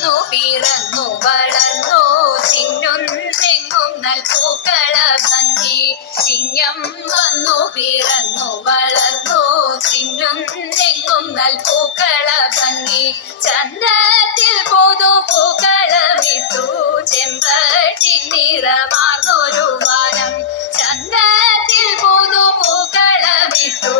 വന്നു പിറന്നു വളർന്നു ചിന്നുന്നെങ്ങും നൽപൂക്കള ഭംഗി. ചിങ്ങം വന്നു പിറന്നു വളർന്നു ചിന്നുന്നെങ്ങും നൽപൂക്കള ഭംഗി. ചന്തത്തിൽ പുതുപൂക്കളമിട്ടു ചെമ്പട്ടി നിറമാർന്നൊരു വാനം. ചന്തത്തിൽ പുതുപൂക്കളമിട്ടു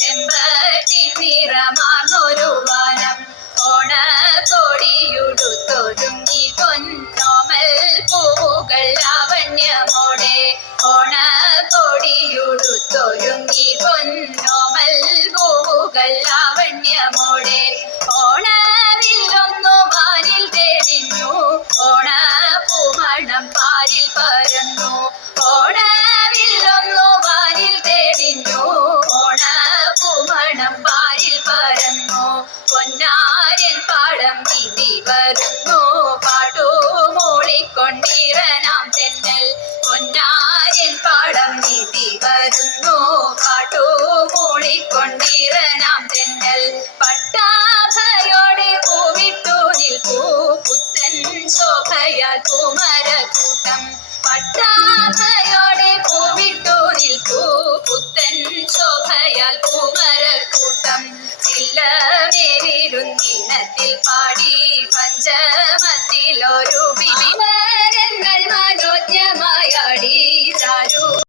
ചെമ്പട്ടി നിറമാർന്നൊരു വാനം. ഓണക്കൊടിയുടുത്തൊരുങ്ങി പൊന്നോമൽ പൂവുകൾ ലാവണ്യമോടെ. ഓണക്കൊടിയുടുത്തൊരുങ്ങി പൊന്നോമൽ പൂവുകൾ ലാവണ്യമോടെ. ഓണവില്ലൊന്നു വാനിൽ തെളിഞ്ഞു ഓണപ്പൂമണം പാരിൽ പരന്നു. ഓണവില്ലൊന്നു വാനിൽ തെളിഞ്ഞു ഓണപ്പൂമണം പാരിൽ പരന്നു. പൊന്നാര്യൻ പാടം വിധി വരുന്നു പാട്ടുമൂളിക്കൊണ്ടിരനാം തെന്നൽ. പൊന്നാര്യൻ പാടം വിധി വരുന്നു പാട്ടുമൂളിക്കൊണ്ടിരനാം തെന്നൽ. പട്ടാഭയോടെ പൂവിട്ടു നിൽപ്പൂ പുത്തൻ ശോഭയാൽ പൂമരക്കൂട്ടം. പട്ടാഭയോടെ പൂവിട്ടു നിൽപ്പൂ പുത്തൻ ശോഭയാൽ പൂമരക്കൂട്ടം. ചില്ലമേലിരുന്നിനത്തിൽ പാടി പഞ്ചമത്തിലൊരു